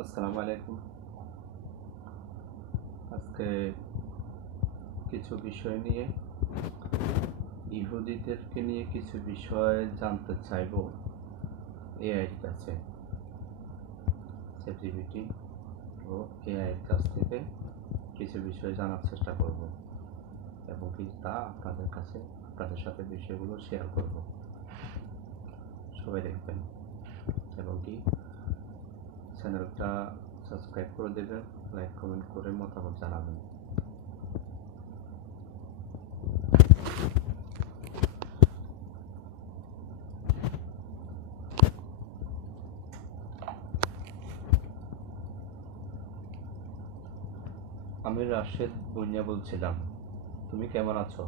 আসসালামু আলাইকুম। আজকে কিছু বিষয় নিয়ে, ইহুদিদেরকে নিয়ে কিছু বিষয় জানতে চাইব এআইয়ের কাছে। চ্যাটজিপিটি ও এআইয়ের কাছ থেকে কিছু বিষয় জানার চেষ্টা করব এবং কি তা আপনাদের কাছে, আপনাদের সাথে বিষয়গুলো শেয়ার করব। সবাই দেখবেন এবং কি চ্যানেলটা সাবস্ক্রাইব করে দেবেন লাইক কমেন্ট করে মতামত জানাবেন। আমি রাশেদ বইয়া বলছিলাম, তুমি কেমন আছো?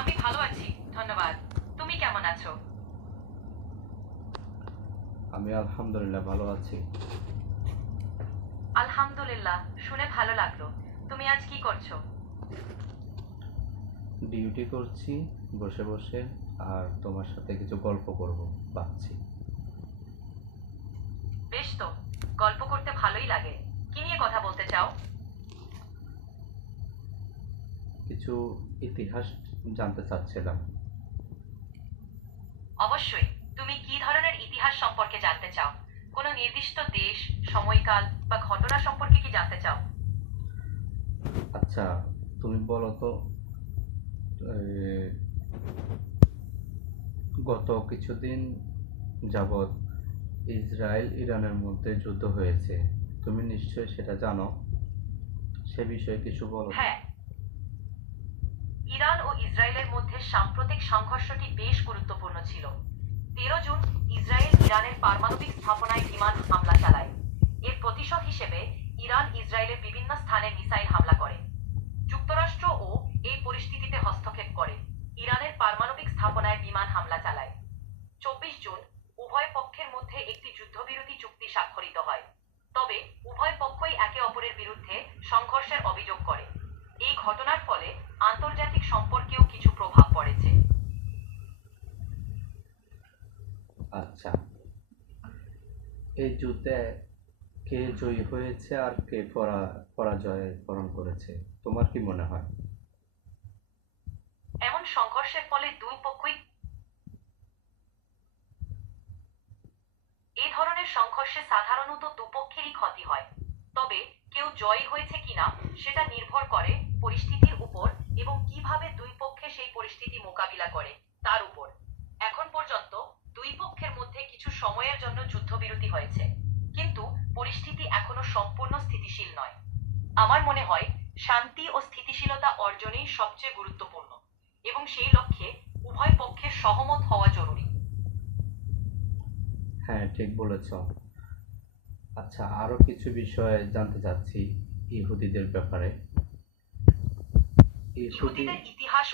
আমি ভালো আছি, ধন্যবাদ। তুমি কেমন আছো? আমি আলহামদুলিল্লাহ ভালো আছি। আলহামদুলিল্লাহ শুনে ভালো লাগল। তুমি আজ কি করছ? ডিউটি করছি বসে বসে আর তোমার সাথে কিছু গল্প করব ভাবছি। বেশ তো গল্প করতে ভালোই লাগে। কি নিয়ে কথা বলতে চাও? কিছু ইতিহাস জানতে চাচ্ছিলাম। অবশ্যই। তুমি কি ধরনের ইতিহাস সম্পর্কে জানতে চাও? কোনো নির্দিষ্ট দেশ সময়কাল বা ঘটনা সম্পর্কে কি জানতে চাও? আচ্ছা তুমি বলো তো গত কিছুদিন যাবৎ ইসরায়েল ইরানের মধ্যে যুদ্ধ হয়েছে। তুমি নিশ্চয়ই সেটা জানো? সে বিষয়ে কিছু বলো। হ্যাঁ। ইরান ও ইসরায়েলের মধ্যে সাম্প্রতিক সংঘর্ষটি বেশ গুরুত্বপূর্ণ ছিল। তেরো জুন ইসরায়েল ইরানের পারমাণবিক স্থাপনায় বিমান হামলা চালায়। এর প্রতিশোধ হিসেবে ইরান ইসরায়েলের বিভিন্ন স্থানে মিসাইল হামলা করে যুক্তরাষ্ট্র ও এই পরিস্থিতিতে হস্তক্ষেপ করে ইরানের পারমাণবিক স্থাপনায় বিমান হামলা চালায় চব্বিশ জুন উভয় পক্ষের মধ্যে একটি যুদ্ধবিরতি চুক্তি স্বাক্ষরিত হয় তবে উভয় পক্ষই একে অপরের বিরুদ্ধে সংঘর্ষের অভিযোগ করে এই ঘটনার ফলে আন্তর্জাতিক সম্পর্কেও কিছু প্রভাব পড়েছে আচ্ছা এই যুদ্ধে কে জয়ী হয়েছে আর কে পরা, পরাজয় বরণ করেছে? তোমার কি মনে হয়? এমন সংঘর্ষের ফলে দুই পক্ষই এই ধরনের সংঘর্ষে সাধারণত দুপক্ষেরই ক্ষতি হয়। তবে কেউ জয়ী হয়েছে কিনা সেটা নির্ভর করে পরিস্থিতির উপর এবং কীভাবে দুই পক্ষে সেই পরিস্থিতি মোকাবিলা করে তার উপর। এখন পর্যন্ত দুই পক্ষের মধ্যে কিছু সময়ের জন্য যুদ্ধবিরতি হয়েছে। আমার মনে হয় শান্তি ও স্থিতিশীলতা অর্জনই সবচেয়ে গুরুত্বপূর্ণ এবং সেই লক্ষ্যে উভয় পক্ষের সহমত হওয়া জরুরি। হ্যাঁ ঠিক বলেছ। আচ্ছা আরও কিছু বিষয় জানতে চাচ্ছি ইহুদিদের ব্যাপারে। ইহুদি ইহুদিদের ইতিহাস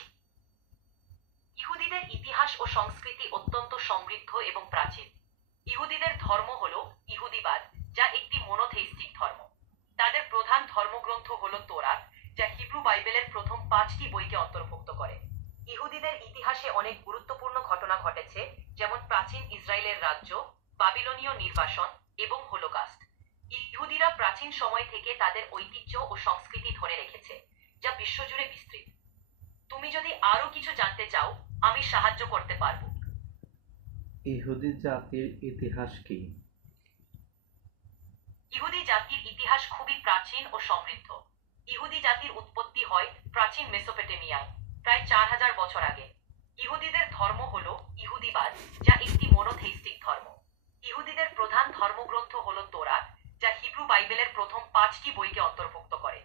ইহুদিদের ইতিহাস ও সংস্কৃতি অত্যন্ত সমৃদ্ধ এবং প্রাচীন। ইহুদিদের ধর্ম হলো ইহুদিবাদ যা একটি মনোথেইস্টিক ধর্ম। তাদের পাঁচটি বইকে অন্তর্ভুক্ত করে। ইহুদিদের ইতিহাসে অনেক গুরুত্বপূর্ণ ঘটনা ঘটেছে যেমন প্রাচীন ইসরায়েলের রাজ্য বাবিলনীয় নির্বাসন এবং হোলোকাস্ট। ইহুদিরা প্রাচীন সময় থেকে তাদের ঐতিহ্য ও সংস্কৃতি ধরে রেখেছে যা বিশ্বজুড়ে বিস্তৃত। তুমি যদি আরও কিছু জানতে চাও আমি সাহায্য করতে পারব। ইহুদি জাতির ইতিহাস কি? ইহুদি জাতির ইতিহাস খুবই প্রাচীন ও সমৃদ্ধ। ইহুদি জাতির উৎপত্তি হয় প্রাচীন মেসোপটেমিয়ায়, প্রায় চার হাজার বছর আগে। ইহুদিদের ধর্ম হল ইহুদিবাদ, যা একটি মনোথেইস্টিক ধর্ম। ইহুদিদের প্রধান ধর্মগ্রন্থ হল তোরাত, যা হিব্রু বাইবেলের প্রথম পাঁচটি বইকে অন্তর্ভুক্ত করে।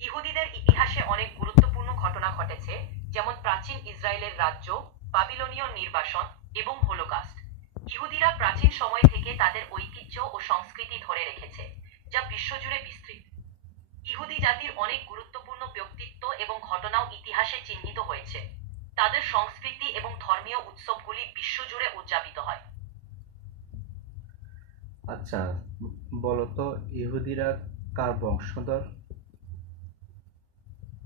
ইহুদিদের ইতিহাসে অনেক গুরুত্বপূর্ণ ঘটনা ঘটেছে, যেমন প্রাচীন ইসরায়েলের রাজ্য, বাবিলনীয় নির্বাসন এবং হোলোকাস্ট। ইহুদিরা প্রাচীন সময় থেকে তাদের ঐতিহ্য ও সংস্কৃতি ধরে রেখেছে, যা বিশ্বজুড়ে বিস্তৃত। ইহুদি জাতির অনেক গুরুত্বপূর্ণ ব্যক্তিত্ব এবং ঘটনাও ইতিহাসে চিহ্নিত হয়েছে। তাদের সংস্কৃতি এবং ধর্মীয় উৎসবগুলি বিশ্বজুড়ে উদযাপিত হয়। আচ্ছা বলো তো ইহুদিরা কার বংশধর?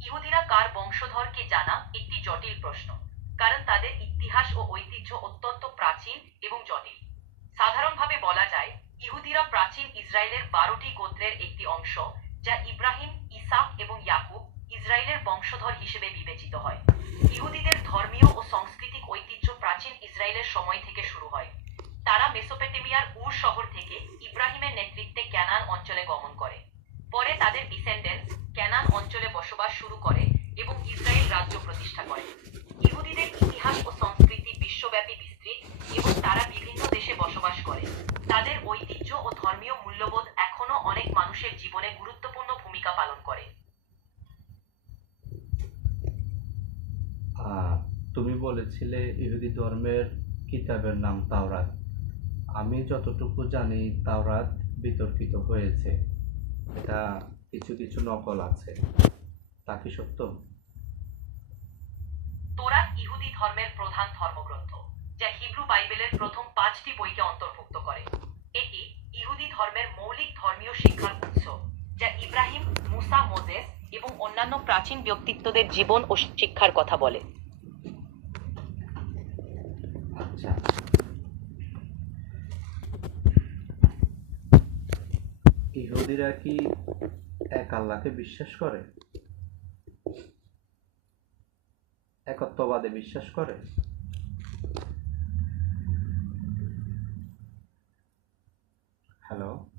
ইহুদিরা কার বংশধরকে জানা? একটি জটিল প্রশ্ন। কারণ তাদের ইতিহাস ও ঐতিহ্য অত্যন্ত প্রাচীন এবং জটিল। সাধারণভাবে বলা যায় ইহুদিরা বারোটি গোত্রের একটি অংশ যা ইব্রাহিম, ইসাক এবং ইয়াকুব ইসরায়েলের বংশধর হিসেবে বিবেচিত হয়। ইহুদিদের ধর্মীয় ও সাংস্কৃতিক ঐতিহ্য প্রাচীন ইসরায়েলের সময় থেকে শুরু হয়। তারা মেসোপটেমিয়ার উর শহর থেকে ইব্রাহিমের নেতৃত্বে ক্যানান অঞ্চলে গমন করে। পরে তাদের ডিসেন্ডেন্টস ক্যানান অঞ্চলে বসবাস শুরু করে এবং ইসরায়েল রাজ্য প্রতিষ্ঠা করে। ইহুদিদের ইতিহাস ও সংস্কৃতি বিশ্বব্যাপী তুমি বলেছিলে ইহুদি ধর্মের কিতাবের নাম তাওরাত। আমি যতটুকু জানি, তাওরাত বিতর্কিত হয়েছে। এটা কিছু কিছু নকল আছে। তা কি সত্য? তোরাত ইহুদি ধর্মের প্রধান ধর্মগ্রন্থ, যা হিব্রু বাইবেলের প্রথম পাঁচটি বইকে অন্তর্ভুক্ত করে। এটি ইহুদি ধর্মের মৌলিক ধর্মীয় শিক্ষার উৎস, যা ইব্রাহিম, মুসা মোজেস এবং অন্যান্য প্রাচীন ব্যক্তিত্বদের জীবন ও শিক্ষার কথা বলে। আচ্ছা। ইহুদিরা কি এক আল্লাহকে বিশ্বাস করে? একত্ববাদে বিশ্বাস করে? হ্যালো?